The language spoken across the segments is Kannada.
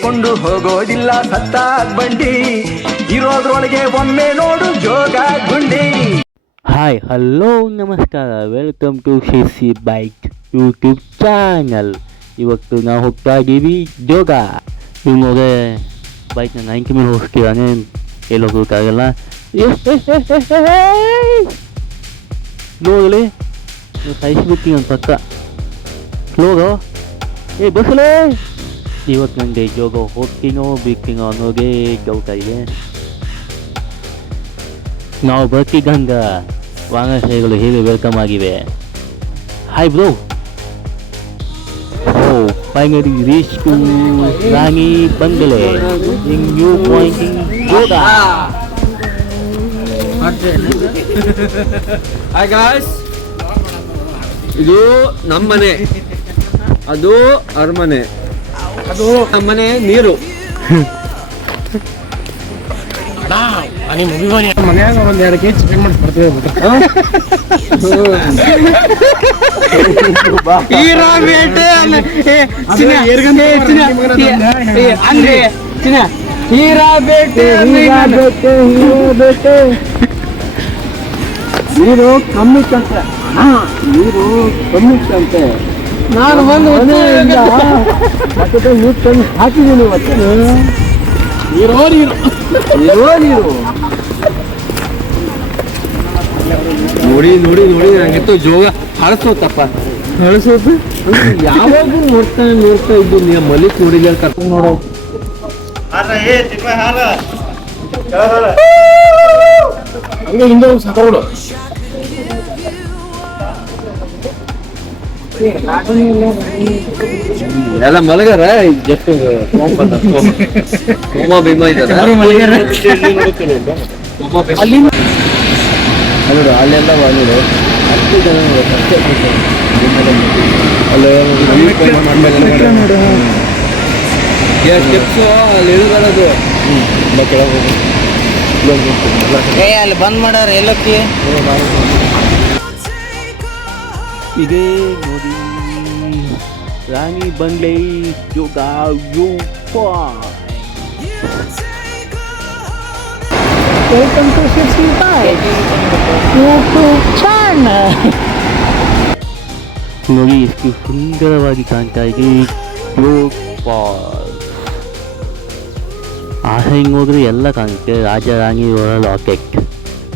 ಎತ್ತಿಕೊಂಡು ಹೋಗೋದಿಲ್ಲ ಸತ್ತ ಬಂಡಿ. ಇರೋದ್ರೊಳಗೆ ಒಮ್ಮೆ ನೋಡು ಜೋಗ ಗುಂಡಿ. ಹಾಯ್, ಹಲೋ, ನಮಸ್ಕಾರ. Welcome to C bike YouTube channel. ಇವತ್ತು ನಾವು ಹೋಗ್ತಾ ಇದ್ದೀವಿ ಜೋಗ. ನಿಮಗೆ ಬೈಕ್ನ ನೈಂಟಿ ಮೇಲೆ ಹೋಗ್ತೀರಾನೆ ಎಲ್ಲಿ ಹೋಗೋಕ್ಕಾಗಲ್ಲ ನೋಡಲಿ, ನೀವು ಸಹಿಸ್ಬಿಡ್ತೀನಿ ನನ್ನ ಪಕ್ಕ ಹೋಗೋ ಏ ಬಸ್ಸಲೇ ಇವತ್ತು ನನಗೆ ಜೋಗ ಹೋಗ್ತೀನೋ ಬಿಡ್ತೀನೋ ಅನ್ನೋದೇ ಡೌಟ್ ಆಗಿದೆ. ನಾವು ಬರ್ತಿದ್ದಂಗ ವಾಹನಗಳು ಹೇಗೆ ವೆಲ್ಕಮ್ ಆಗಿವೆ. Hi bro oh finally reach to Rani Bangale in new pointing yoga hi guys ಇದು ನಮ್ಮನೆ. ಅದು ಅರಮನೆ. ಅದು ನಮ್ಮನೆ ನೀರು. ಮನ್ಯಾಗ ಒಂದ್ ಎರಡು ಚಿಕನ್ ಮಾಡಿ ನೀರು ಕಮ್ಮಿ ಕಂತೆ. ನೀರು ಕಮ್ಮಿ ಕಂತೆ. ನಾನು ಬಂದು ಮತ್ತೆ ನೀರು ತಂದು ಹಾಕಿದ್ದೀನಿ ಮತ್ತೆ. ನೀರೋ ನೀರು. ಇರೋ ನೀರು. ನೋಡಿ ನೋಡಿ ನೋಡಿ ನಂಗೆ ಜೋಗ ಹಳಸೋತಪ್ಪ. ಹಳಸೋದು ಯಾವಾಗ ನೋಡ್ತಾ ನೋಡ್ತಾ ಇದ್ದು ನೀ ಮಲಿಕ್ ನೋಡಿಲ್ಲ ಕರ್ಕೊಂಡು ನೋಡೋ. ಹಂಗೆ ಹಿಂದೆ ಒಂದು ಎಲ್ಲ ಮಲಗಾರ ಜಸ್ಟ್ ಹೋಮ ಭೀಮ ಇದ್ದಾರೆ ನೋಡು ಅಲ್ಲೆಲ್ಲ ನೋಡು. ಹತ್ತು ಜನ. ಅಲ್ಲಿ ಅಲ್ಲಿ ಇಳಿದಾರದು. ಹ್ಞೂ ಕೆಳಗೆ ಹೋಗು. ಅಲ್ಲಿ ಬಂದ್ ಮಾಡ್ಯಾರ ಎಲ್ಲೋಕ್ಕಿ? ಇದೇ ನೋಡಿ. ರಾಣಿ ಬಂಗ್ಲೆ ಯೋಗ welcome to sixty five YouTube channel ನೋಡಿ ಎಷ್ಟು ಸುಂದರವಾಗಿ ಕಾಣ್ತಾ ಇದೆ ಯೋಗ. ಆ ಸೈಡ್ ಹೋದ್ರೆ ಎಲ್ಲ ಕಾಣುತ್ತೆ. ರಾಜ ರಾಣಿ ಲಾಕೆಟ್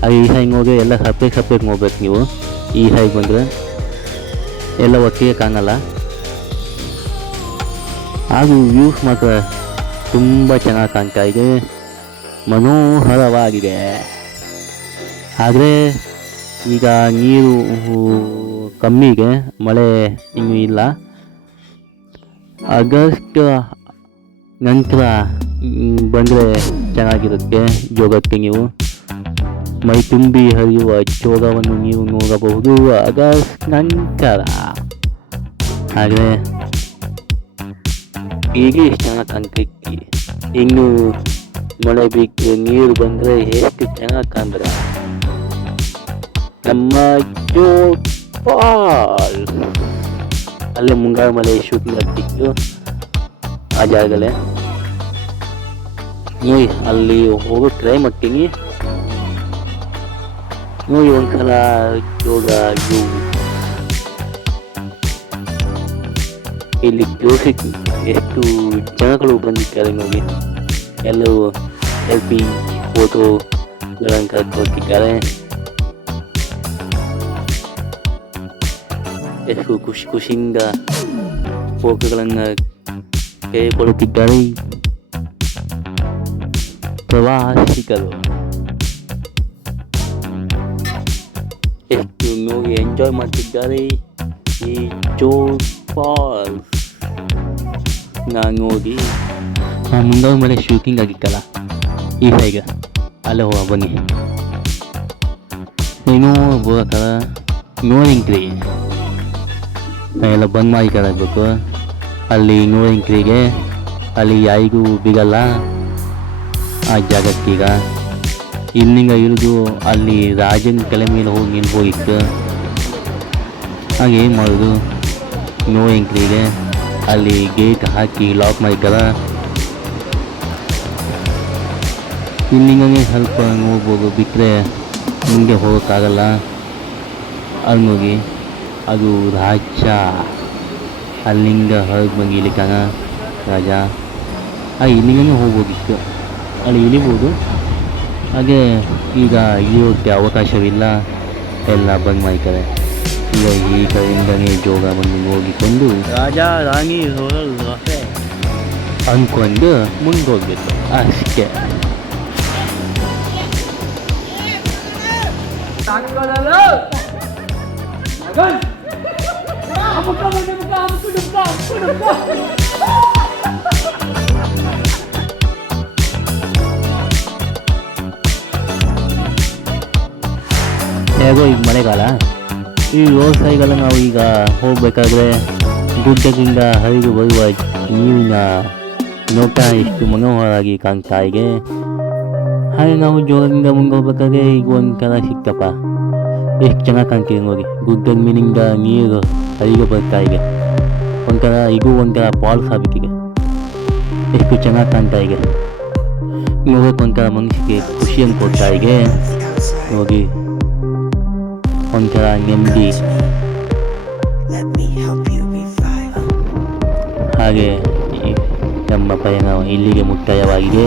ಅದು ಈ ಸೈಡ್ ಹೋದ್ರೆ ಎಲ್ಲ ಸಪ್ರೇಟ್ ಸಪ್ರೇಟ್ ನೋಡ್ಬೇಕು ನೀವು. ಈ ಸೈಡ್ ಬಂದರೆ. ಎಲ್ಲ ಒಟ್ಟಿಗೆ ಕಾಣಲ್ಲ. ಹಾಗೂ ವ್ಯೂಸ್ ಮಾತ್ರ ತುಂಬ ಚೆನ್ನಾಗಿ ಕಾಣ್ತಾ ಇದೆ. ಮನೋಹರವಾಗಿದೆ. ಆದರೆ ಈಗ ನೀರು ಕಮ್ಮಿಗೆ ಮಳೆ ಇನ್ನೂ ಇಲ್ಲ. ಆಗಸ್ಟ್ ನಂತರ ಬಂದರೆ ಚೆನ್ನಾಗಿರುತ್ತೆ ಜೋಗಕ್ಕೆ ನೀವು. ಮೈ ತುಂಬಿ ಹರಿಯುವ ಜೋಗವನ್ನು ನೀವು ನೋಡಬಹುದು. ಆಗಸ್ಟ್ ನಂತರ ಹಾಗೆ ಈಗ ಚೆನ್ನಾಗಿ ಕಾಣ್ತೈತಿ ಇನ್ನು ಮಳೆ ಬಿದ್ದು ನೀರು ಬಂದರೆ ಎಷ್ಟು ಚೆನ್ನಾಗಿ ಕಾಣ್ತಾರೆ ನಮ್ಮ ಜೋಪಾಲ್. ಅಲ್ಲೇ ಮುಂಗಾರು ಮಳೆ ಶೂಟಿಂಗ್ ಆಗ್ತಿತ್ತು ಆ ಜಾಗದಲ್ಲೇ. ನೋಡಿ ಅಲ್ಲಿ ಹೋಗೋ ಟ್ರೈ ಮಾಡ್ತೀನಿ. ನೋಡಿ ಒಂದ್ಸಲ ಯೋಗ ಯು ಇಲ್ಲಿ ಜೋಶಿಕ್ ಎಷ್ಟು ಜನಗಳು ಬಂದಿದ್ದಾರೆ ನೋಡಿ. ಎಲ್ಲರೂ ಸೆಲ್ಫಿ ಫೋಟೋಗಳನ್ನು ಕರ್ಕೊತಿದ್ದಾರೆ ಎಷ್ಟು ಖುಷಿ ಖುಷಿಯಿಂದ ಫೋಟೋಗಳನ್ನು ತೆಗೆದುಕೊಳ್ಳುತ್ತಿದ್ದಾರೆ. ಪ್ರವಾಸಿಗರು. ಎಷ್ಟು ನೋಡಿ ಎಂಜಾಯ್ ಮಾಡ್ತಿದ್ದಾರೆ ಈ ಜೋಗ್ ಫಾಲ್ಸ್ ನಾನು ನೋಡಿ ಮುಂಗಾರು ಮಳೆ ಶೂಟಿಂಗ್ ಆಗಿತ್ತಲ್ಲ ಈ ಸೈಗ ಅಲ್ಲೇ ಹೋಗ ಬನ್ನಿ ಏನೋ ಬೋಕಲ್ಲ ನೋಡಿಂಗ್ರಿ ಎಲ್ಲ ಬಂದ್ ಮಾಡಿ ಕೇಳಬೇಕು ಅಲ್ಲಿ ನೋಡಿಂಗ್ರಿಗೆ ಅಲ್ಲಿ ಯಾರಿಗೂ ಬಿಗಲ್ಲ ಆ ಜಾಗಕ್ಕೀಗ ಇಲ್ಲಿಂದ ಇಳಿದು ಅಲ್ಲಿ ರಾಜನ ತಲೆ ಮೇಲೆ ಹೋಗಿ ನಿಲ್ಬೋಗಿತ್ತು ಹಾಗೆ ಏನು ಮಾಡೋದು? ನೋ ಎಂಟ್ರಿಗೆ ಅಲ್ಲಿ ಗೇಟ್ ಹಾಕಿ ಲಾಕ್ ಮಾಡಿಕ್ಕಲ್ಲ ಇಲ್ಲಿಂಗಂಗೆ ಸ್ವಲ್ಪ ನೋಡ್ಬೋದು. ಬಿಟ್ಟರೆ ಮುಂದೆ ಹೋಗೋಕ್ಕಾಗಲ್ಲ. ಅಲ್ಲಿ ಹೋಗಿ ಅದು ರಾಜ ಅಲ್ಲಿಂದ ಹೊರಗೆ ಬಂದು ಇಳಿತಾನ ರಾಜ. ಆ ಇಲ್ಲಿಂಗನೇ ಹೋಗ್ಬೋದಿತ್ತು ಅಲ್ಲಿ ಇಳಿಬೋದು. ಹಾಗೆ ಈಗ ಇಳಿಯೋಕ್ಕೆ ಅವಕಾಶವಿಲ್ಲ ಎಲ್ಲ ಬಂದ್ ಮಾಡ್ತಾರೆ. ಈಗ ಈ ಕಡೆಯಿಂದನೇ ಜೋಗ ಬಂದು ನೋಡಿಕೊಂಡು ರಾಜ ರಾಣಿ ಅಂದ್ಕೊಂಡು ಮುಂದೆ ಹೋಗ್ಬೇಕು. ಅಷ್ಟೇ. ಹೇಗೋ ಈಗ ಮಳೆಗಾಲ. ಈ ವ್ಯವಸಾಯಗಳ ನಾವು ಈಗ ಹೋಗಬೇಕಾದ್ರೆ ಗುಡ್ಡದಿಂದ ಹರಿದು ಬರುವ ನೀರಿನ ನೋಟ ಎಷ್ಟು ಮನೋಹರವಾಗಿ ಕಾಣ್ತಾ ಇದೆ. ಹಾಗೆ ನಾವು ಜೋರದಿಂದ ಮುಂದೆ ಈಗ ಒಂದು ಕಲ ಸಿಕ್ತಪ್ಪ. ಎಷ್ಟು ಚೆನ್ನಾಗಿ ಕಾಣ್ತೀವಿ ನೋಡಿ. ಗುಡ್ಡದ ಮೀನಿಂದ ನೀರು ಹರಿದು ಬರ್ತಾ ಇದೆ. ಒಂಥರ ಇದು ಒಂಥರ ಪಾಲ್ಸ್ ಆಗ್ಬಿಟ್ಟಿದೆ ಎಷ್ಟು ಚೆನ್ನಾಗಿ ಕಾಣ್ತಾ ಇದೆ. ನೋಡೋಕೆ ಒಂಥರ ಮನಸ್ಸಿಗೆ ಖುಷಿಯನ್ನು ಕೊಡ್ತಾ ಇದೆ. ನೋಡಿ. ಒಂಥರ ನೆಮ್ಮದಿ ಹಾಗೆ ನಮ್ಮ ಪರಿಣಾಮ ಇಲ್ಲಿಗೆ ಮುಕ್ತಾಯವಾಗಿದೆ.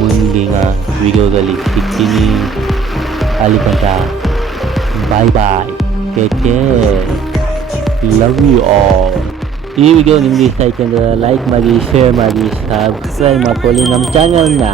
ಮುಂದಿನ ವಿಡಿಯೋದಲ್ಲಿ ಸಿಗ್ತೀನಿ. ಅಲ್ಲಿ ತನಕ bye bye take care love you all ಈ ವಿಡಿಯೋ ನಿಮಗೆ ಇಷ್ಟ ಆಯ್ತು ಅಂದರೆ ಲೈಕ್ ಮಾಡಿ ಶೇರ್ ಮಾಡಿ ಸಬ್ಸ್ಕ್ರೈಬ್ ಮಾಡ್ಕೊಳ್ಳಿ ನಮ್ಮ ಚಾನಲ್ನ